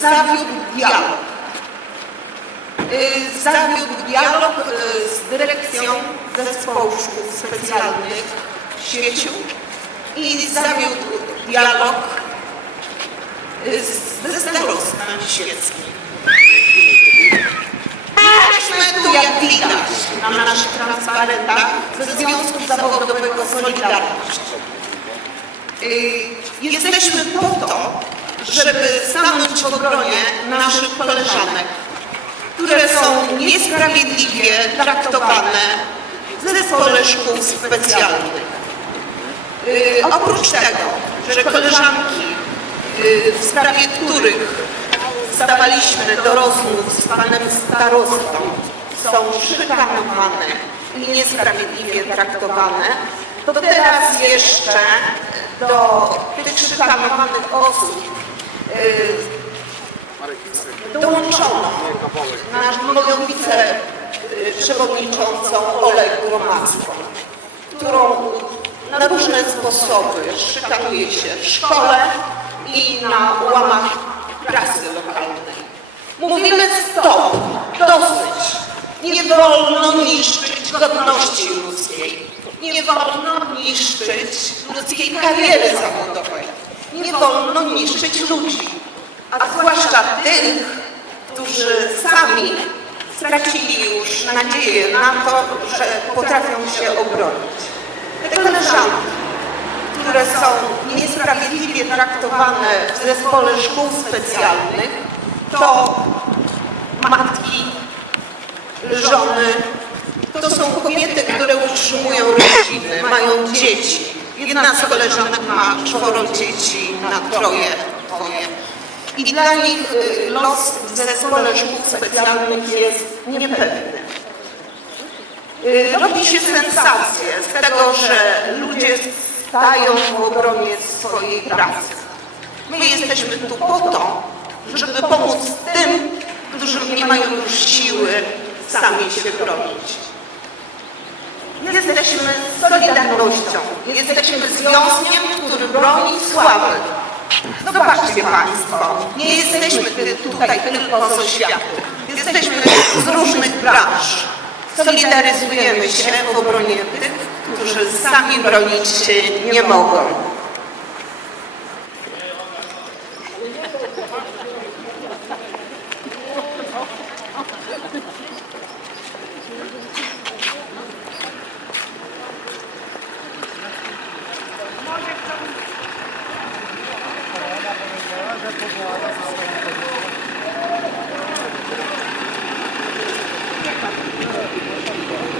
zawiódł dialog. Y, Zawiódł dialog y, z dyrekcją zespołu szkół specjalnych w Świeciu i zawiódł dialog y, ze starostwem świeckim. Jesteśmy tu, jak widać, na naszych transparentach ze Związku Zawodowego Solidarność. Jesteśmy po to, żeby stanąć w obronie naszych koleżanek, które są niesprawiedliwie traktowane w zespole specjalnych. Y, Oprócz tego, że koleżanki, y, w sprawie których stawaliśmy do rozmów z panem starostą, są szykanowane i niesprawiedliwie traktowane, to teraz jeszcze do tych szykanowanych osób dołączono nasz moją wiceprzewodniczącą Oleg Gromadzką, którą na różne sposoby szykanuje się w szkole i na łamach prasy lokalnej. Mówimy stop, dosyć. Nie wolno niszczyć godności ludzkiej. Nie wolno niszczyć ludzkiej kariery zawodowej. Nie wolno niszczyć ludzi. A zwłaszcza tych, którzy sami stracili już nadzieję na to, że potrafią się obronić. Te koleżanki, które są niesprawiedliwie traktowane w zespole szkół specjalnych, to matki, żony, to są kobiety, które utrzymują rodziny, mają dzieci. Jedna z koleżanek ma czworo dzieci na troje, dwoje. I dla nich y, los w zespole szkół specjalnych jest niepewny. Y, Robi się sensację z tego, że ludzie stają w obronie swojej pracy. My jesteśmy tu po to, żeby pomóc tym, którzy nie mają już siły sami się bronić. Jesteśmy Solidarnością. Jesteśmy związkiem, który broni sławy. Zobaczcie Państwo, nie jesteśmy tutaj tylko z oświaty. Jesteśmy z różnych branż. Solidaryzujemy się w obronie tych, którzy sami bronić się nie mogą.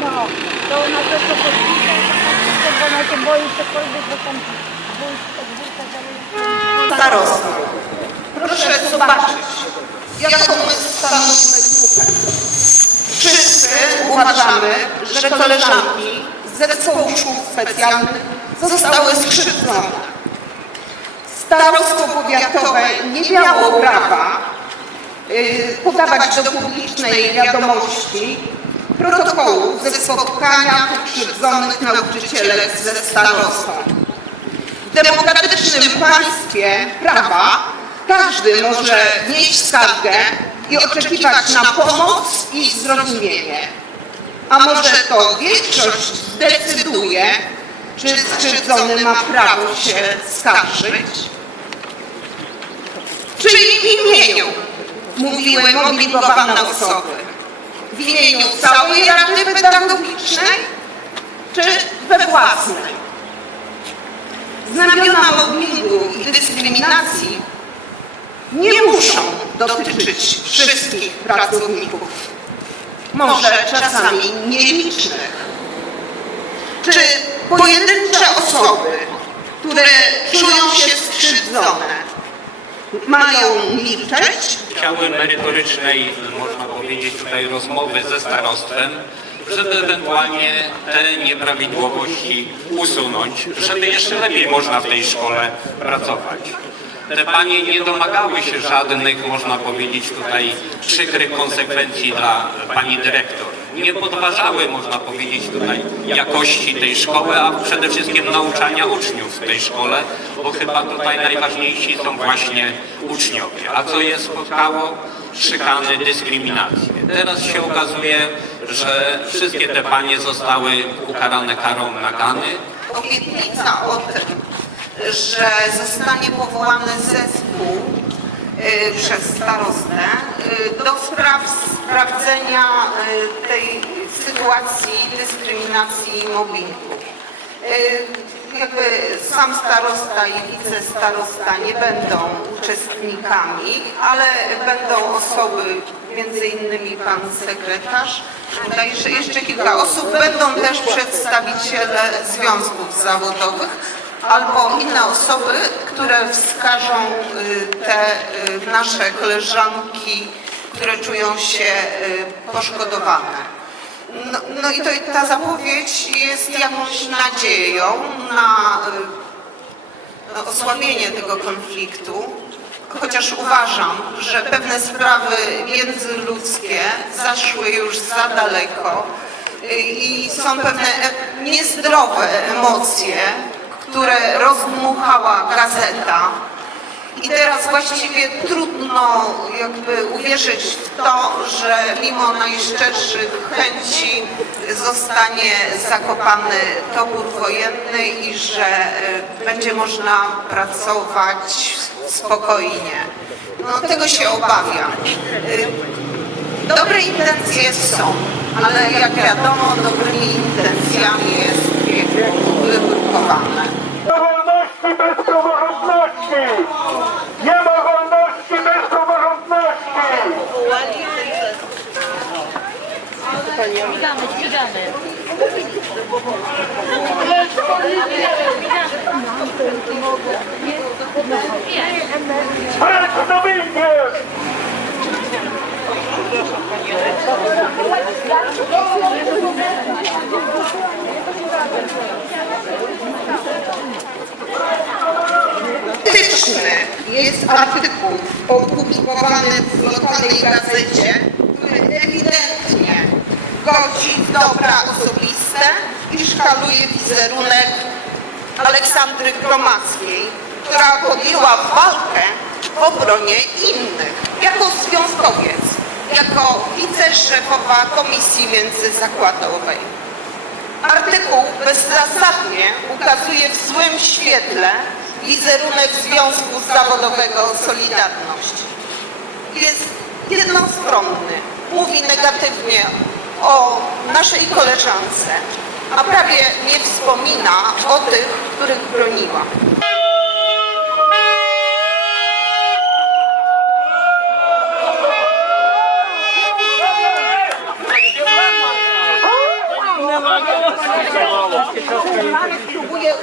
No, to ona też to podpisała, bo ona się boi cokolwiek, bo tam wójt, podwórka dalej. Proszę zobaczyć, jaką my stanowimy grupę. Wszyscy uważamy, że koleżanki z zespołu szkół specjalnych zostały skrzywdzone. Starostwo powiatowe nie miało prawa y, podawać do publicznej wiadomości protokołu ze spotkania pokrzywdzonych nauczycielek ze starostą. W demokratycznym państwie prawa każdy może wnieść skargę i oczekiwać na pomoc i zrozumienie. A może to większość zdecyduje, czy skrzywdzony ma prawo się skarżyć? W czyim imieniu mówiły mobilizowane osoby? W imieniu całej Rady Pedagogicznej czy we własnej? Znamiona mobbingu i dyskryminacji nie muszą dotyczyć wszystkich pracowników. Może czasami nielicznych. Czy pojedyncze osoby, które czują się skrzywdzone, mają milczeć? Chciałbym merytorycznej, można powiedzieć tutaj rozmowy ze starostwem, żeby ewentualnie te nieprawidłowości usunąć, żeby jeszcze lepiej można w tej szkole pracować. Te panie nie domagały się żadnych, można powiedzieć tutaj, przykrych konsekwencji dla pani dyrektor. nie podważały, można powiedzieć, tutaj jakości tej szkoły, a przede wszystkim nauczania uczniów w tej szkole, bo chyba tutaj najważniejsi są właśnie uczniowie. A co je spotkało? Szykany, dyskryminację. Teraz się okazuje, że wszystkie te panie zostały ukarane karą nagany, obietnica o tym, że zostanie powołany zespół y, przez starostę y, do spraw sprawdzenia y, tej sytuacji dyskryminacji mobbingu. Jakby sam starosta i wicestarosta nie będą uczestnikami, ale będą osoby, między innymi pan sekretarz, jeszcze- jeszcze kilka osób, będą też przedstawiciele związków zawodowych albo inne osoby, które wskażą y, te y, nasze koleżanki, które czują się y, poszkodowane. No, no i to, ta zapowiedź jest jakąś nadzieją na y, no, osłabienie tego konfliktu, chociaż uważam, że pewne sprawy międzyludzkie zaszły już za daleko y, i są pewne e- niezdrowe emocje, które rozdmuchała gazeta. I teraz właściwie trudno jakby uwierzyć w to, że mimo najszczerszych chęci zostanie zakopany topór wojenny i że y, będzie można pracować spokojnie. No tego się obawiam. Y, Dobre intencje są, ale jak wiadomo, dobrymi intencjami jest piekło wybrukowane. Nie ma wolności bez praworządności! Nie ma wolności bez praworządności! Ścigamy, ścigamy. Precz do winien! Krytyczny jest artykuł opublikowany w lokalnej gazecie, który ewidentnie godzi w dobra osobiste i szkaluje wizerunek Aleksandry Gromackiej, która podjęła walkę w obronie innych, jako związkowiec, jako wiceszefowa Komisji Międzyzakładowej. Artykuł bezzasadnie ukazuje w złym świetle wizerunek Związku Zawodowego Solidarność. Jest jednostronny, mówi negatywnie o naszej koleżance, a prawie nie wspomina o tych, których broniła. Marek próbuje y,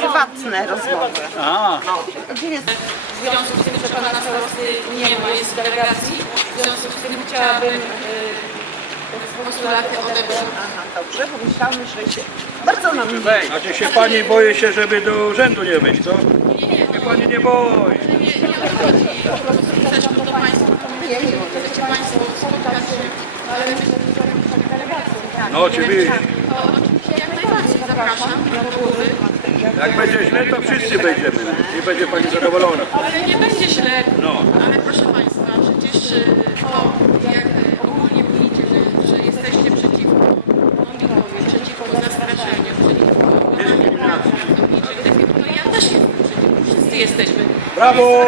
prywatne rozmowy. W związku z tym, że pana starosty nie ma, jest w delegacji, w związku z tym chciałabym e, postulaty odebrać. Dobrze, bo że się bardzo nam Znaczy się pani boję się, żeby do urzędu nie wyjść, co? Nie pani nie boi. Nie, nie chodzi, po prostu chcę do Państwa, chcecie Państwo spotkać się, ale myślę, że No oczywiście. to oczywiście jak najbardziej zapraszam do góry, Jak będzie źle, to wszyscy będziemy. I będzie pani zadowolona. ale nie będzie źle, No. ale proszę Państwa, e, to jak e, ogólnie mówicie, że, że jesteście przeciwko mobbingowi, przeciwko zastraszeniu, przeciwko Dyskryminacji. ja też jestem przeciwko, wszyscy jesteśmy. Brawo!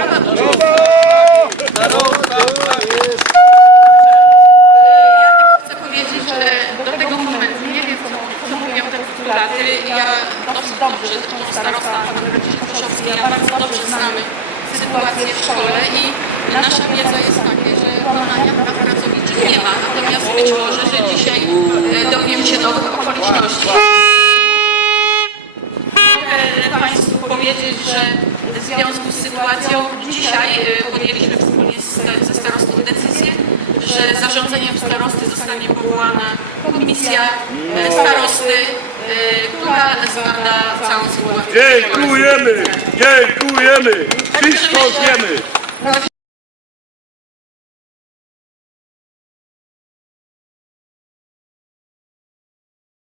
Ja tylko chcę powiedzieć, że do tego momentu nie wiem, co, co mówią te postulaty. Ja dosyć dobrze, zresztą starosta, pan Koszowski, ja bardzo dobrze znamy sytuację w szkole i nasza wiedza jest taka, że wykonania praw pracowniczych nie ma. Natomiast być może, że dzisiaj e, dowiem się nowych okoliczności. Mogę Państwu powiedzieć, że w związku z sytuacją dzisiaj e, podjęliśmy wspólnie ze starostą decyzję, że zarządzeniem starosty zostanie powołana komisja e, starosty, która zbada całą sytuację. Dziękujemy! Dziękujemy! Wszystko wiemy!